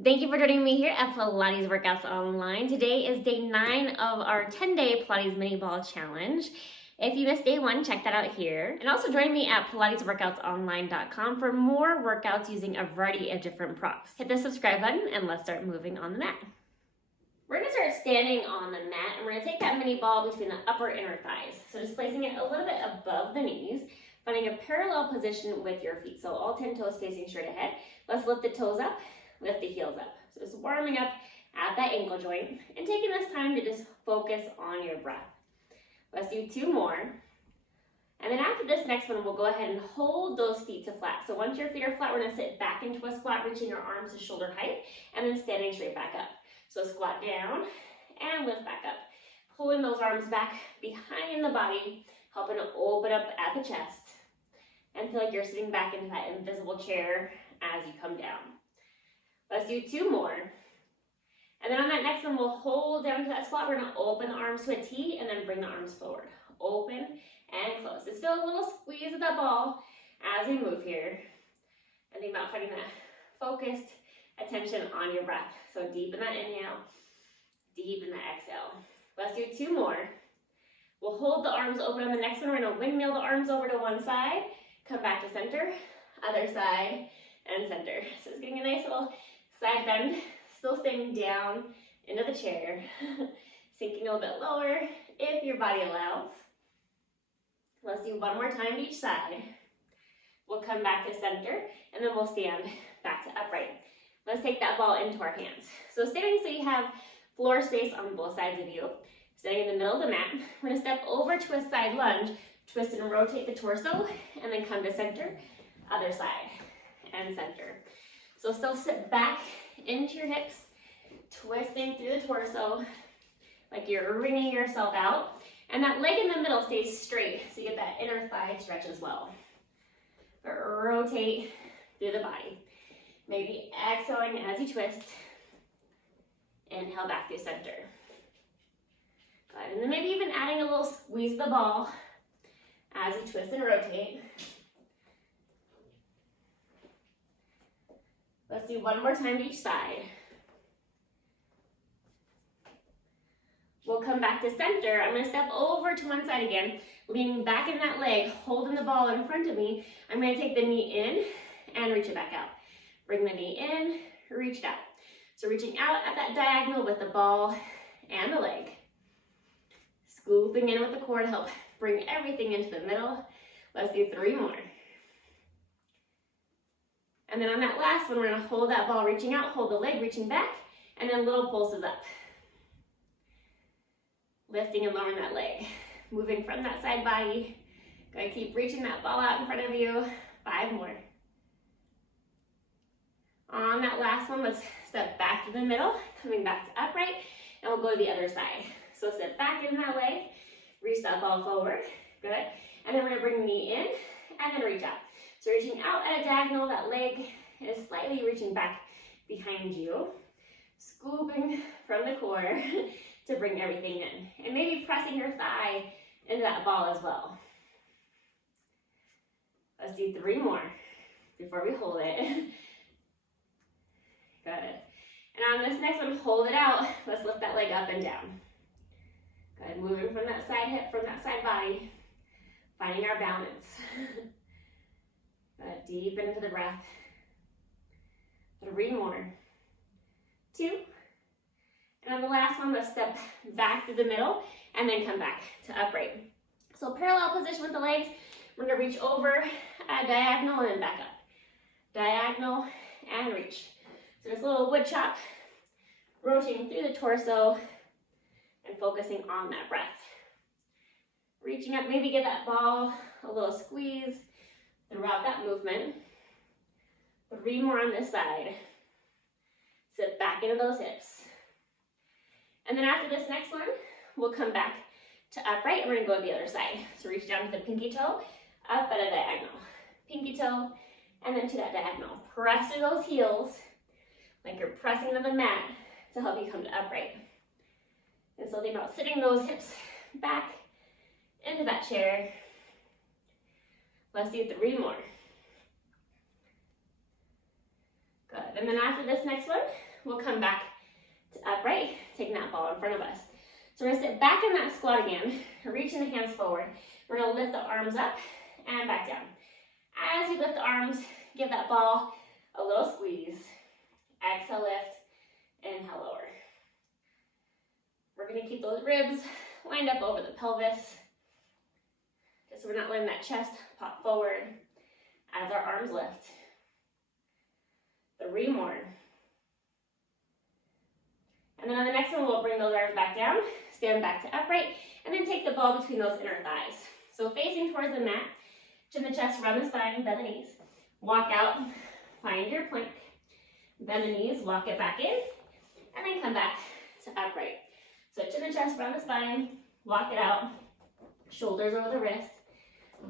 Thank you for joining me here at Pilates Workouts Online. Today is day 9 of our 10-day Pilates mini ball challenge. If you missed day 1, check that out here. And also join me at pilatesworkoutsonline.com for more workouts using a variety of different props. Hit the subscribe button and let's start moving on the mat. We're going to start standing on the mat and we're going to take that mini ball between the upper and inner thighs. So just placing it a little bit above the knees, finding a parallel position with your feet. So all 10 toes facing straight ahead. Let's lift the toes up. Lift the heels up. So just warming up at that ankle joint and taking this time to just focus on your breath. Let's do 2 more. And then after this next one, we'll go ahead and hold those feet to flat. So once your feet are flat, we're gonna sit back into a squat, reaching our arms to shoulder height, and then standing straight back up. So squat down and lift back up. Pulling those arms back behind the body, helping to open up at the chest, and feel like you're sitting back into that invisible chair as you come down. Let's do 2 more. And then on that next one, we'll hold down to that squat. We're gonna open the arms to a T and then bring the arms forward. Open and close. Just feel a little squeeze of that ball as we move here. And think about finding that focused attention on your breath. So deep in that inhale, deep in that exhale. Let's do 2 more. We'll hold the arms open on the next one. We're gonna windmill the arms over to one side, come back to center, other side, and center. So it's getting a nice little side bend, still staying down into the chair, sinking a little bit lower if your body allows. Let's do 1 more time to each side. We'll come back to center, and then we'll stand back to upright. Let's take that ball into our hands. So standing so you have floor space on both sides of you. Standing in the middle of the mat, we're gonna step over to a side lunge, twist and rotate the torso, and then come to center, other side, and center. So still sit back into your hips, twisting through the torso like you're wringing yourself out. And that leg in the middle stays straight, so you get that inner thigh stretch as well. But rotate through the body. Maybe exhaling as you twist. Inhale back through center. Good. And then maybe even adding a little squeeze of the ball as you twist and rotate. Let's do 1 more time to each side. We'll come back to center. I'm going to step over to one side again, leaning back in that leg, holding the ball in front of me. I'm going to take the knee in and reach it back out. Bring the knee in, reach it out. So reaching out at that diagonal with the ball and the leg. Scooping in with the core to help bring everything into the middle. Let's do 3 more. And then on that last one, we're gonna hold that ball reaching out, hold the leg reaching back, and then little pulses up. Lifting and lowering that leg. Moving from that side body. Gonna keep reaching that ball out in front of you. 5 more. On that last one, let's step back to the middle, coming back to upright, and we'll go to the other side. So sit back in that leg, reach that ball forward, good. And then we're gonna bring the knee in, and then reach out. So reaching out at a diagonal, that leg is slightly reaching back behind you, scooping from the core to bring everything in. And maybe pressing your thigh into that ball as well. Let's do 3 more before we hold it. Good. And on this next one, hold it out. Let's lift that leg up and down. Good. Moving from that side hip, from that side body, finding our balance. Deep into the breath. 3 more. 2. And on the last one, let's step back to the middle and then come back to upright. So parallel position with the legs. We're going to reach over at diagonal and then back up. Diagonal and reach. So this little wood chop, rotating through the torso and focusing on that breath. Reaching up, maybe give that ball a little squeeze throughout that movement. 3 more on this side. Sit back into those hips. And then after this next one, we'll come back to upright and we're gonna go to the other side. So reach down to the pinky toe, up at a diagonal. Pinky toe, and then to that diagonal. Press through those heels like you're pressing into the mat to help you come to upright. And so think about sitting those hips back into that chair. Let's do 3 more. Good. And then after this next one, we'll come back to upright, taking that ball in front of us. So we're gonna sit back in that squat again, reaching the hands forward. We're gonna lift the arms up and back down. As you lift the arms, give that ball a little squeeze. Exhale, lift, inhale, lower. We're gonna keep those ribs lined up over the pelvis, just so we're not letting that chest pop forward as our arms lift. 3 more. And then on the next one, we'll bring those arms back down, stand back to upright, and then take the ball between those inner thighs. So facing towards the mat, chin the chest, round the spine, bend the knees. Walk out, find your plank. Bend the knees, walk it back in, and then come back to upright. So chin the chest, round the spine, walk it out, shoulders over the wrist,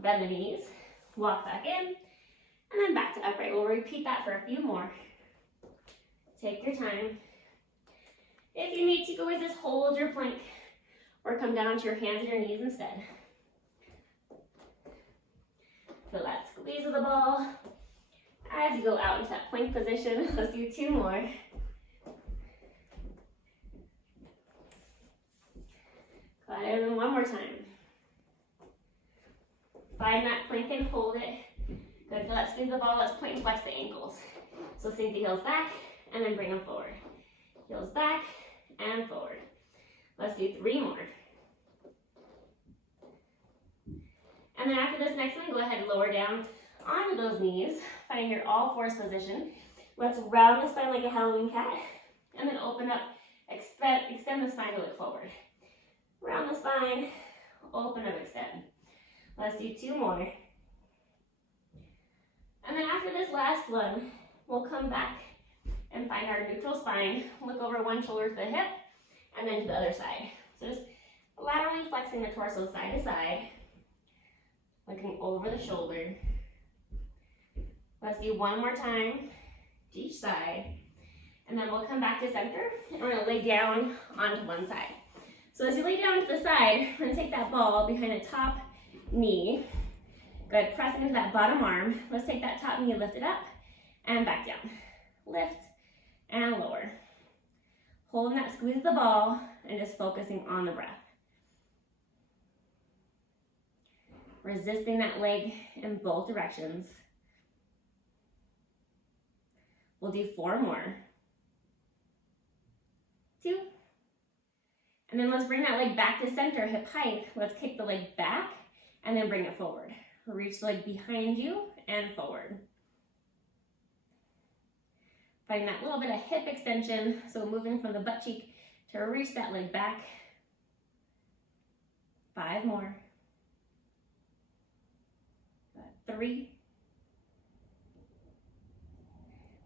bend the knees, walk back in, and then back to upright. We'll repeat that for a few more. Take your time. If you need to, go always just hold your plank or come down onto your hands and your knees instead. Feel that squeeze of the ball as you go out into that plank position. Let's do 2 more. Got it, and 1 more time. Find that plank and hold it. Good, feel that squeeze of the ball. Let's point and flex the ankles. So sink the heels back and then bring them forward. Heels back and forward. Let's do 3 more. And then after this next one, go ahead and lower down onto those knees, finding your all fours position. Let's round the spine like a Halloween cat, and then open up, extend the spine to look forward. Round the spine, open up, extend. Let's do 2 more. And then after this last one, we'll come back and find our neutral spine. Look over one shoulder to the hip, and then to the other side. So just laterally flexing the torso side to side, looking over the shoulder. Let's do 1 more time to each side. And then we'll come back to center, and we're gonna lay down onto one side. So as you lay down to the side, we're gonna take that ball behind the top knee. Good, pressing into that bottom arm. Let's take that top knee, lift it up, and back down. Lift and lower. Holding that squeeze of the ball, and just focusing on the breath. Resisting that leg in both directions. We'll do 4 more. 2. And then let's bring that leg back to center, hip height. Let's kick the leg back and then bring it forward. Reach the leg behind you and forward. Find that little bit of hip extension, so moving from the butt cheek to reach that leg back. 5 more. 3.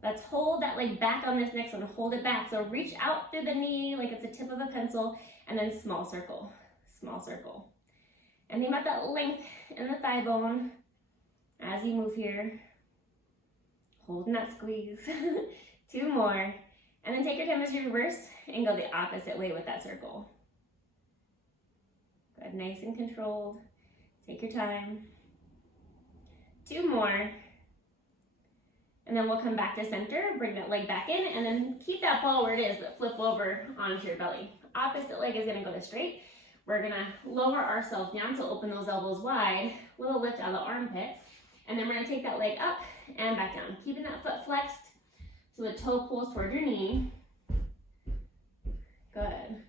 Let's hold that leg back on this next one. Hold it back. So reach out through the knee like it's the tip of a pencil, and then small circle, small circle. And think about that length in the thigh bone as you move here. Holding that squeeze. 2 more. And then take your time as you reverse and go the opposite way with that circle. Good, nice and controlled. Take your time. 2 more. And then we'll come back to center, bring that leg back in, and then keep that ball where it is, but flip over onto your belly. Opposite leg is gonna go to straight. We're gonna lower ourselves down, so open those elbows wide, little lift out of the armpits, and then we're gonna take that leg up and back down, keeping that foot flexed so the toe pulls toward your knee. Good.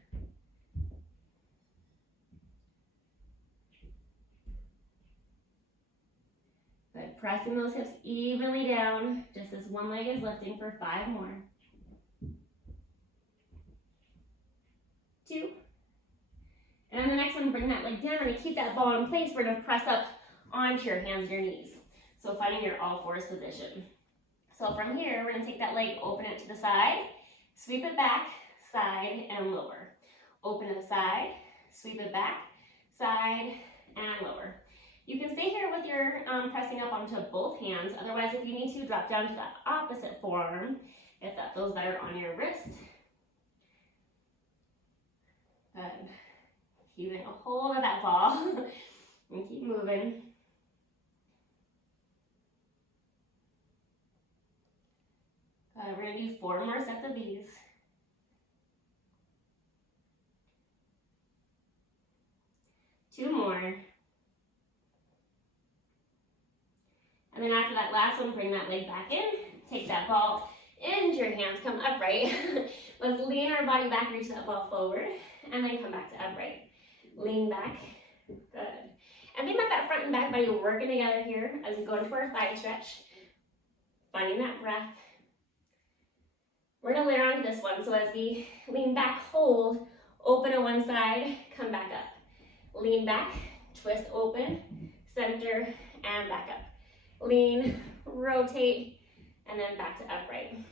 Good, pressing those hips evenly down, just as one leg is lifting for 5 more. 2. And on the next one, bring that leg down. We're gonna keep that ball in place. We're gonna press up onto your hands and your knees. So finding your all fours position. So from here, we're gonna take that leg, open it to the side, sweep it back, side, and lower. Open to the side, sweep it back, side, and lower. You can stay here with your pressing up onto both hands. Otherwise, if you need to, drop down to the opposite forearm if that feels better on your wrist. Good. Keeping a hold of that ball and keep moving. Good. We're gonna do 4 more sets of these. Two more. And then after that last one, bring that leg back in. Take that ball into your hands, come upright. Let's lean our body back, reach that ball forward, and then come back to upright. Lean back, good. And think about that front and back body working together here as we go into our thigh stretch. Finding that breath. We're gonna layer onto this one, so as we lean back, hold, open to one side, come back up. Lean back, twist open, center, and back up. Lean, rotate, and then back to upright.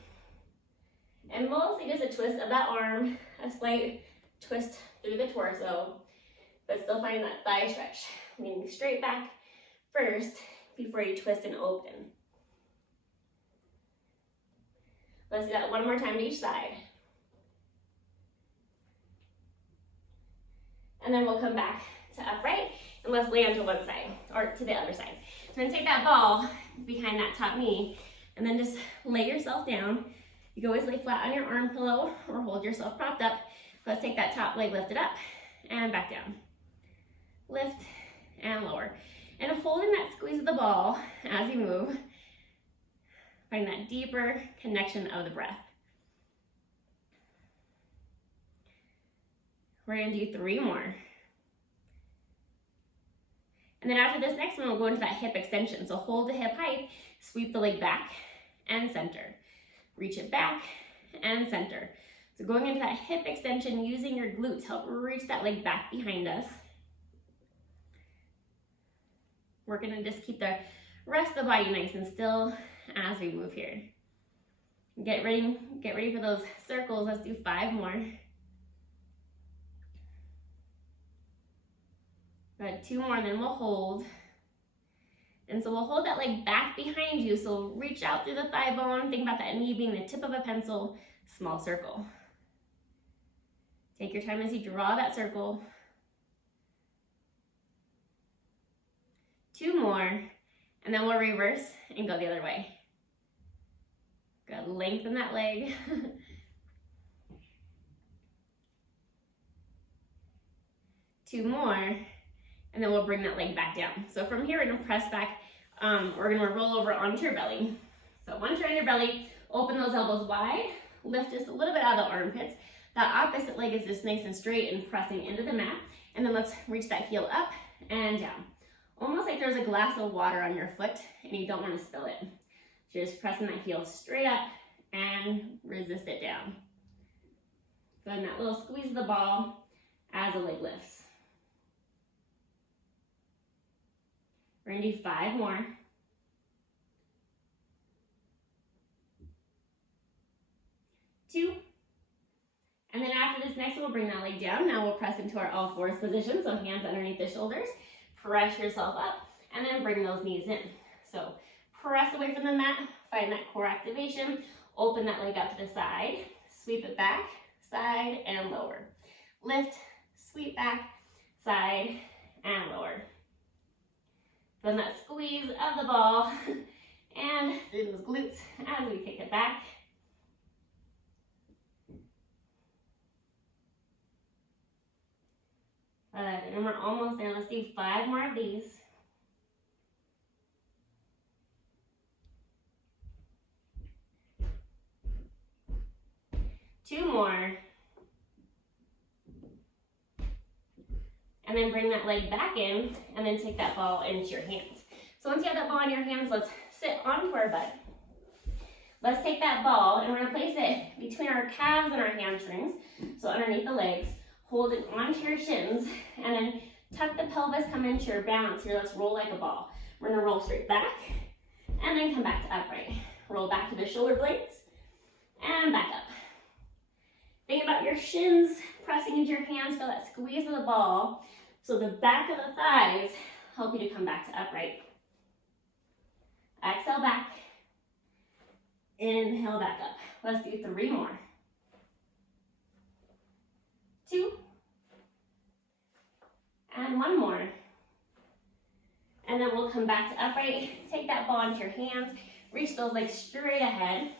And mostly just a twist of that arm, a slight twist through the torso, but still finding that thigh stretch. Leaning straight back first before you twist and open. Let's do that one more time to each side. And then we'll come back to upright, and let's lay onto one side, or to the other side. So we're gonna take that ball behind that top knee, and then just lay yourself down. You can always lay flat on your arm pillow, or hold yourself propped up. Let's take that top leg, lift it up, and back down. Lift, and lower. And holding that squeeze of the ball as you move, find that deeper connection of the breath. We're gonna do 3 more. And then after this next one, we'll go into that hip extension. So hold the hip height, sweep the leg back and center. Reach it back and center. So going into that hip extension, using your glutes, help reach that leg back behind us. We're gonna just keep the rest of the body nice and still as we move here. Get ready for those circles. Let's do 5 more. Good, 2 more, and then we'll hold. And so we'll hold that leg back behind you. So reach out through the thigh bone. Think about that knee being the tip of a pencil. Small circle. Take your time as you draw that circle. 2 more, and then we'll reverse and go the other way. Good, lengthen that leg. 2 more. And then we'll bring that leg back down. So from here, we're gonna press back. We're gonna roll over onto your belly. So once you're on your belly, open those elbows wide, lift just a little bit out of the armpits. That opposite leg is just nice and straight and pressing into the mat. And then let's reach that heel up and down. Almost like there's a glass of water on your foot and you don't wanna spill it. So you're just pressing that heel straight up and resist it down. So in that little squeeze of the ball as the leg lifts. We're gonna do 5 more. 2. And then after this next one, we'll bring that leg down. Now we'll press into our all fours position. So hands underneath the shoulders, press yourself up, and then bring those knees in. So press away from the mat, find that core activation, open that leg out to the side, sweep it back, side and lower. Lift, sweep back, side and lower. Then that squeeze of the ball and through those glutes as we kick it back. And we're almost there. Let's do 5 more of these. 2 more. And then bring that leg back in, and then take that ball into your hands. So once you have that ball in your hands, let's sit onto our butt. Let's take that ball, and we're gonna place it between our calves and our hamstrings, so underneath the legs. Hold it onto your shins, and then tuck the pelvis, come into your balance here. Let's roll like a ball. We're gonna roll straight back, and then come back to upright. Roll back to the shoulder blades, and back up. Think about your shins pressing into your hands, feel that squeeze of the ball. So the back of the thighs help you to come back to upright. Exhale back. Inhale back up. Let's do 3 more. 2. And 1 more. And then we'll come back to upright. Take that ball into your hands. Reach those legs straight ahead.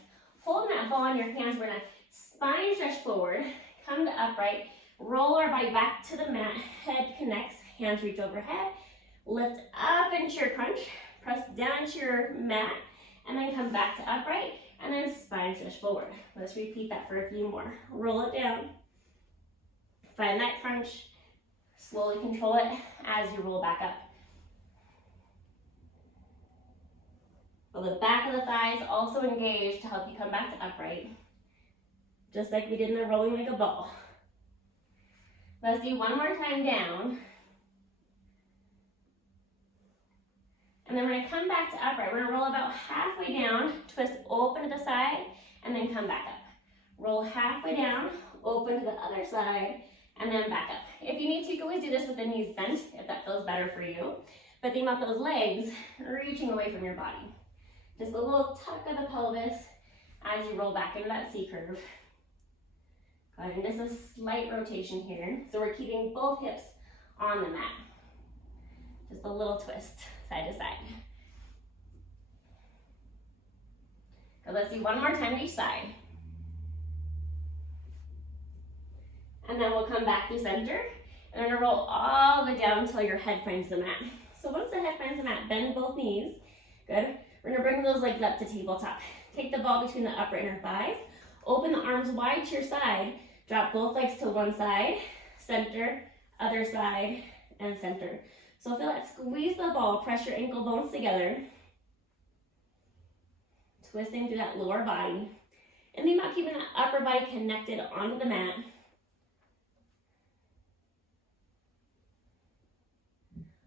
Holding that ball in your hands, we're gonna spine stretch forward, come to upright, roll our body back to the mat, head connects, hands reach overhead, lift up into your crunch, press down into your mat, and then come back to upright, and then spine stretch forward. Let's repeat that for a few more. Roll it down, find that crunch, slowly control it as you roll back up. Well, the back of the thighs also engaged to help you come back to upright, just like we did in the rolling like a ball. Let's do one more time down. And then we're gonna come back to upright. We're gonna roll about halfway down, twist open to the side, and then come back up. Roll halfway down, open to the other side, and then back up. If you need to, you can always do this with the knees bent, if that feels better for you. But think about those legs reaching away from your body. Just a little tuck of the pelvis as you roll back into that C curve. Go ahead and just a slight rotation here. So we're keeping both hips on the mat. Just a little twist, side to side. So let's do one more time each side. And then we'll come back to center. And we're gonna roll all the way down until your head finds the mat. So once the head finds the mat, bend both knees. Good. We're gonna bring those legs up to tabletop. Take the ball between the upper inner thighs. Open the arms wide to your side. Drop both legs to one side, center, other side, and center. So feel that, squeeze the ball, press your ankle bones together. Twisting through that lower body. And think about keeping that upper body connected onto the mat.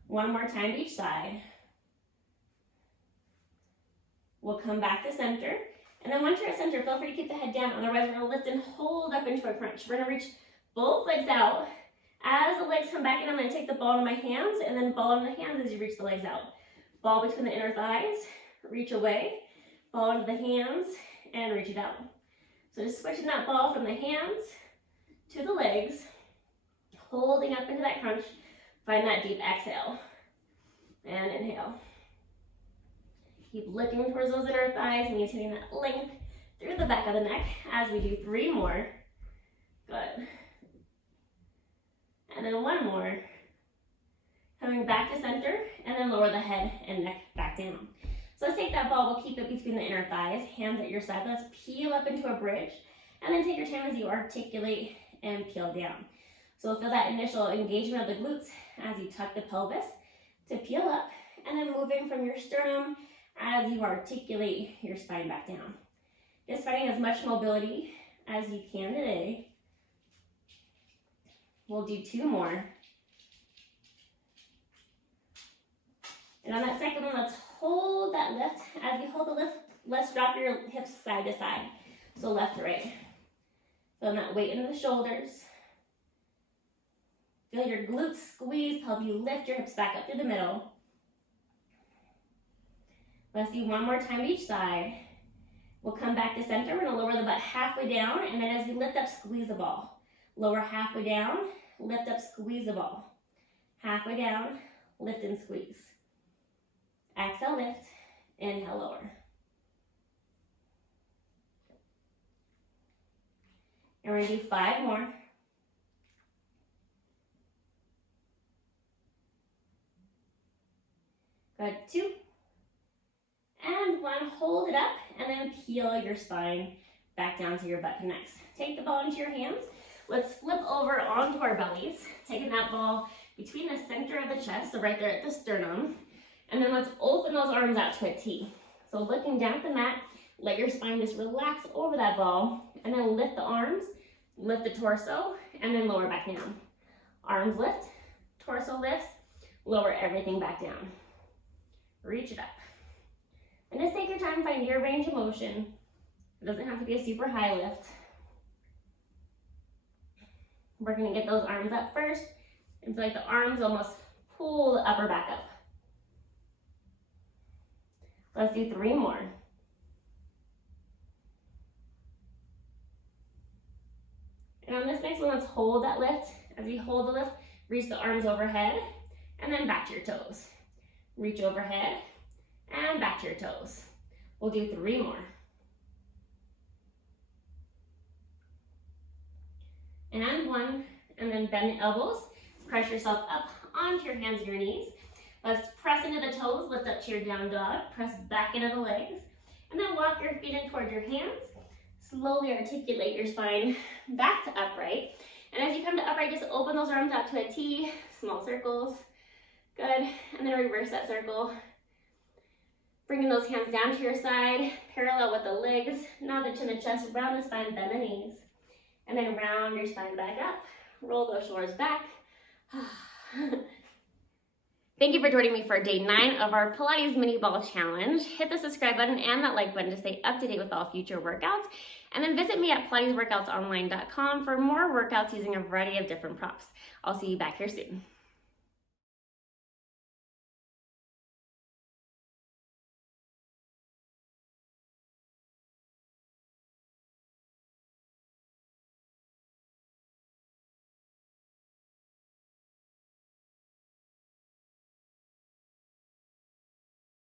One more time to each side. We'll come back to center. And then once you're at center, feel free to keep the head down. Otherwise, we're gonna lift and hold up into a crunch. We're gonna reach both legs out. As the legs come back in, I'm gonna take the ball in my hands and then ball in the hands as you reach the legs out. Ball between the inner thighs, reach away, ball into the hands, and reach it out. So just switching that ball from the hands to the legs, holding up into that crunch. Find that deep exhale and inhale. Keep lifting towards those inner thighs, maintaining that length through the back of the neck as we do 3 more. Good. And then 1 more. Coming back to center, and then lower the head and neck back down. So let's take that ball, we'll keep it between the inner thighs, hands at your side. Let's peel up into a bridge, and then take your time as you articulate and peel down. So feel that initial engagement of the glutes as you tuck the pelvis to peel up, and then moving from your sternum as you articulate your spine back down. Just finding as much mobility as you can today. We'll do 2 more. And on that second one, let's hold that lift. As we hold the lift, let's drop your hips side to side. So left to right. Feel that weight into the shoulders. Feel your glutes squeeze to help you lift your hips back up through the middle. Let's do 1 more time each side. We'll come back to center. We're gonna lower the butt halfway down, and then as we lift up, squeeze the ball. Lower halfway down, lift up, squeeze the ball. Halfway down, lift and squeeze. Exhale, lift, inhale, lower. And we're gonna do 5 more. Good, 2. And 1, hold it up, and then peel your spine back down to your butt connects. Take the ball into your hands. Let's flip over onto our bellies, taking that ball between the center of the chest, so right there at the sternum. And then let's open those arms out to a T. So looking down at the mat, let your spine just relax over that ball, and then lift the arms, lift the torso, and then lower back down. Arms lift, torso lifts, lower everything back down. Reach it up. And just take your time, find your range of motion. It doesn't have to be a super high lift. We're gonna get those arms up first and feel like the arms almost pull the upper back up. Let's do 3 more. And on this next one, let's hold that lift. As you hold the lift, reach the arms overhead and then back to your toes. Reach overhead and back to your toes. We'll do 3 more. And 1, and then bend the elbows. Press yourself up onto your hands and your knees. Let's press into the toes, lift up to your down dog, press back into the legs, and then walk your feet in towards your hands. Slowly articulate your spine back to upright. And as you come to upright, just open those arms out to a T, small circles. Good, and then reverse that circle. Bringing those hands down to your side, parallel with the legs, nod the chin and chest, round the spine, bend the knees. And then round your spine back up, roll those shoulders back. Thank you for joining me for day 9 of our Pilates mini ball challenge. Hit the subscribe button and that like button to stay up to date with all future workouts. And then visit me at pilatesworkoutsonline.com for more workouts using a variety of different props. I'll see you back here soon.